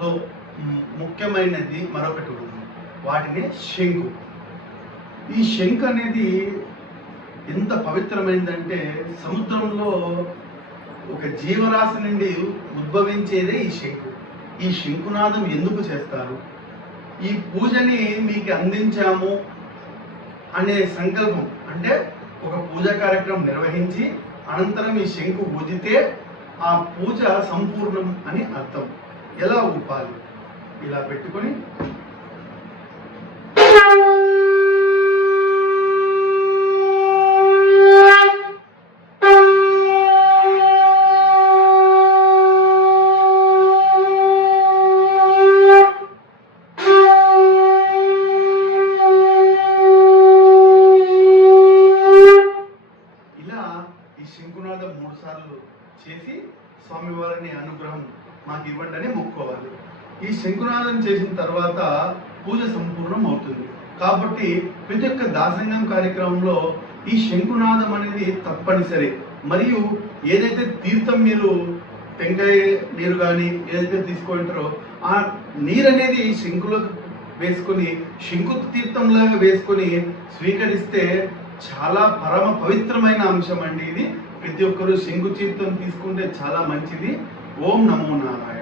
మూడులో ముఖ్యమైనది మరొకటి ఉంది, వాటిని శంకు. ఈ శంకు అనేది ఎంత పవిత్రమైనదంటే సముద్రంలో ఒక జీవరాశి నుండి ఉద్భవించేదే ఈ శంకు. ఈ శంకునాదం ఎందుకు చేస్తారు? ఈ పూజని మీకు అందించాము అనే సంకల్పం, అంటే ఒక పూజా కార్యక్రమం నిర్వహించి అనంతరం ఈ శంకు ఊదితే ఆ పూజ సంపూర్ణం అని అర్థం. ఎలా ఊపాలి? ఇలా పెట్టుకొని ఈ శంకునాదం 3 సార్లు చేసి స్వామివారిని అనుగ్రహం మాకు ఇవ్వండి అని మొక్కుకోవాలి. ఈ శంకునాదం చేసిన తర్వాత పూజ సంపూర్ణం అవుతుంది. కాబట్టి ప్రతి ఒక్క దాసంగం కార్యక్రమంలో ఈ శంకునాదం అనేది తప్పనిసరి. మరియు ఏదైతే తీర్థం మీరు టెంకాయ నీరు కానీ ఏదైతే తీసుకుంటారో ఆ నీరు అనేది శంకులో వేసుకొని శంకు తీర్థంలాగా వేసుకొని స్వీకరిస్తే చాలా పరమ పవిత్రమైన అంశం అండి ఇది. ప్రతి ఒక్కరూ శంకు తీర్థం తీసుకుంటే చాలా మంచిది. ఓం నమో నారాయణ.